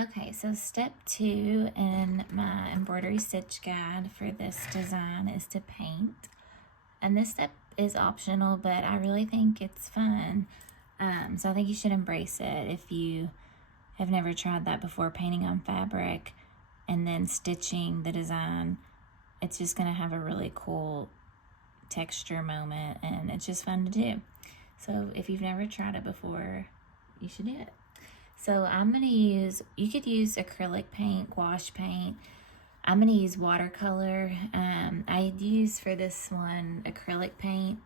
Okay, so step 2 in my embroidery stitch guide for this design is to paint. And this step is optional, but I really think it's fun. So I think you should embrace it if you have never tried that before, painting on fabric and then stitching the design. It's just going to have a really cool texture moment, and it's just fun to do. So if you've never tried it before, you should do it. So I'm going to use, you could use acrylic paint, gouache paint. I'm going to use watercolor. I use for this one acrylic paint,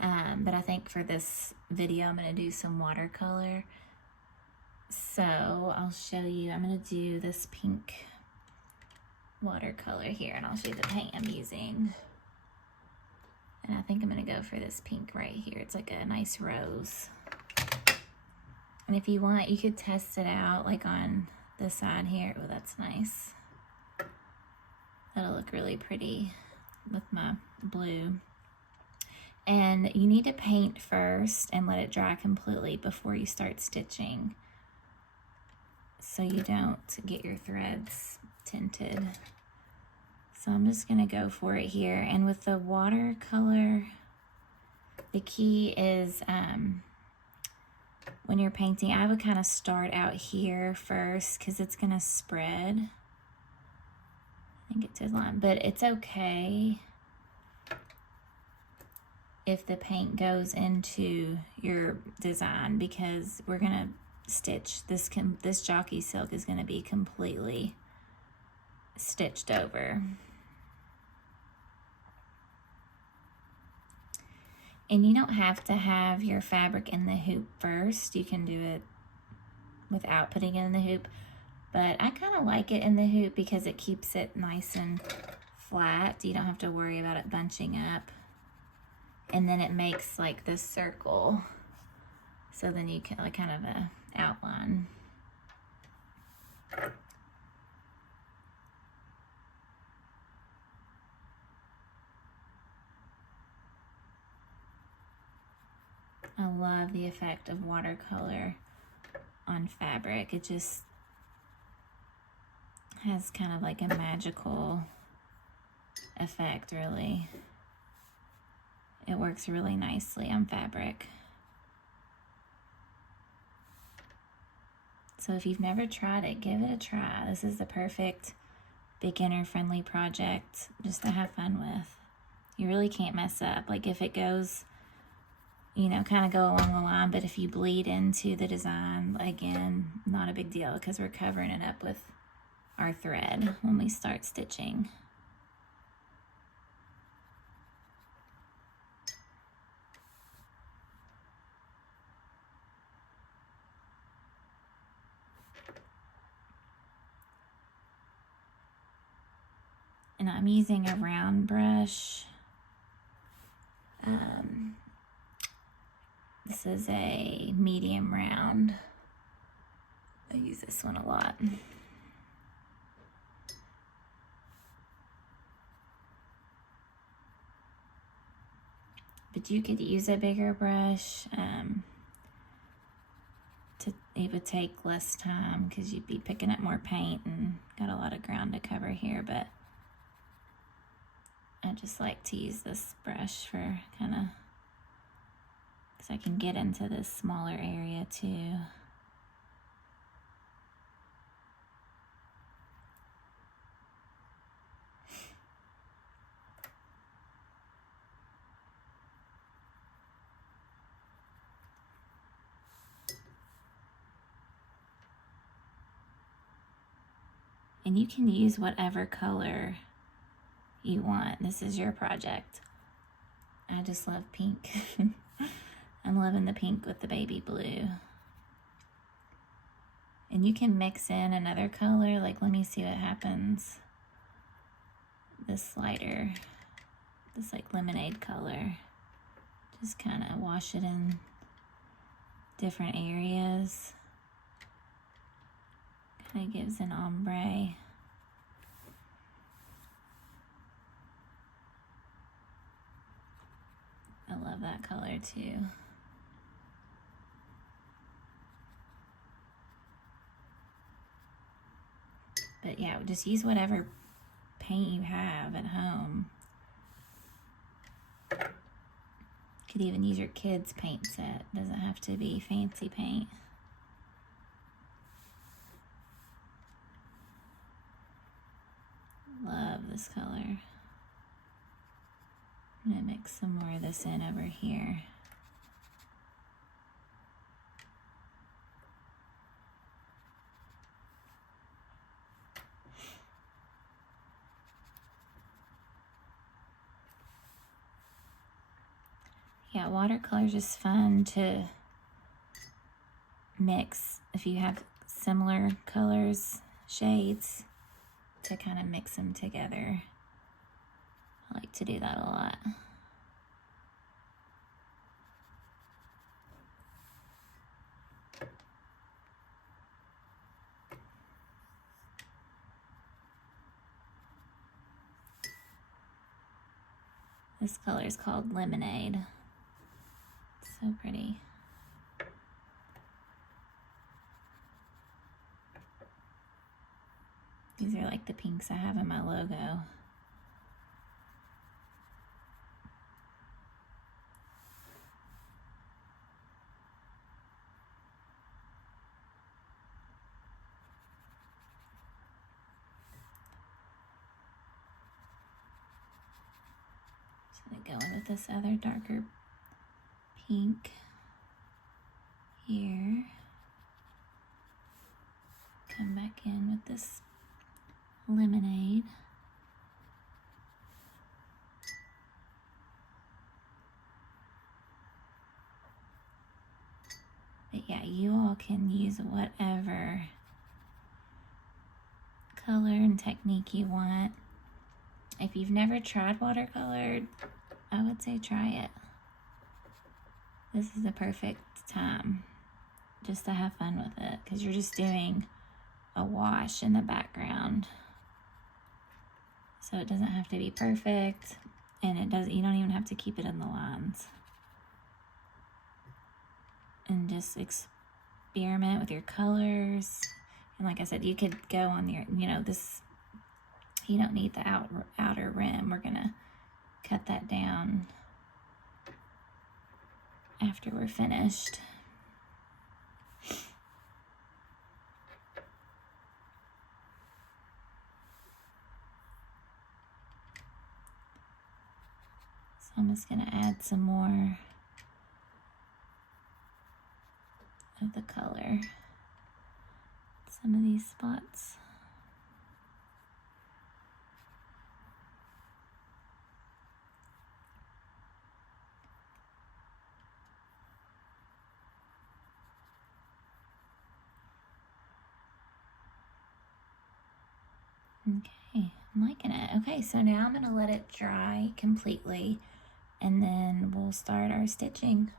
but I think for this video I'm going to do some watercolor. So I'll show you, I'm going to do this pink watercolor here, and I'll show you the paint I'm using. And I think I'm going to go for this pink right here. It's like a nice rose. And if you want, you could test it out like on the side here. Oh, that's nice. That'll look really pretty with my blue. And you need to paint first and let it dry completely before you start stitching, so you don't get your threads tinted. So I'm just gonna go for it here. And with the watercolor, the key is when you're painting, I would kind of start out here first because it's gonna spread. I think it's his line, but it's okay if the paint goes into your design, because we're gonna stitch this. This jockey silk is gonna be completely stitched over. And you don't have to have your fabric in the hoop first. You can do it without putting it in the hoop. But I kind of like it in the hoop because it keeps it nice and flat. You don't have to worry about it bunching up. And then it makes like this circle. So then you can like kind of a outline. I love the effect of watercolor on fabric. It just has kind of like a magical effect, really. It works really nicely on fabric. So if you've never tried it, give it a try. This is the perfect beginner-friendly project just to have fun with. You really can't mess up. Like if it goes, you know, kind of go along the line, but if you bleed into the design, again, not a big deal because we're covering it up with our thread when we start stitching. And I'm using a round brush. This is a medium round. I use this one a lot. But you could use a bigger brush. It would take less time because you'd be picking up more paint and got a lot of ground to cover here, but I just like to use this brush for kind of, because I can get into this smaller area too. And you can use whatever color you want. This is your project. I just love pink. I'm loving the pink with the baby blue. And you can mix in another color. Like, let me see what happens. This lighter, this like lemonade color. Just kind of wash it in different areas. Kind of gives an ombre. I love that color too. But yeah, just use whatever paint you have at home. Could even use your kids' paint set. Doesn't have to be fancy paint. Love this color. I'm gonna mix some more of this in over here. Yeah, watercolor is just fun to mix if you have similar colors, shades, to kind of mix them together. I like to do that a lot. This color is called Lemonade. It's so pretty. These are like the pinks I have in my logo. So they go in with this other darker pink here. Come back in with this Lemonade. But yeah, you all can use whatever color and technique you want. If you've never tried watercolor, I would say try it. This is the perfect time just to have fun with it, because you're just doing a wash in the background. So it doesn't have to be perfect, and you don't even have to keep it in the lines. And just experiment with your colors. And like I said, you could go on your, this, you don't need the outer rim. We're gonna cut that down after we're finished. So I'm just gonna add some more of the color. Some of these spots. Okay, I'm liking it. Okay, so now I'm gonna let it dry completely, and then we'll start our stitching.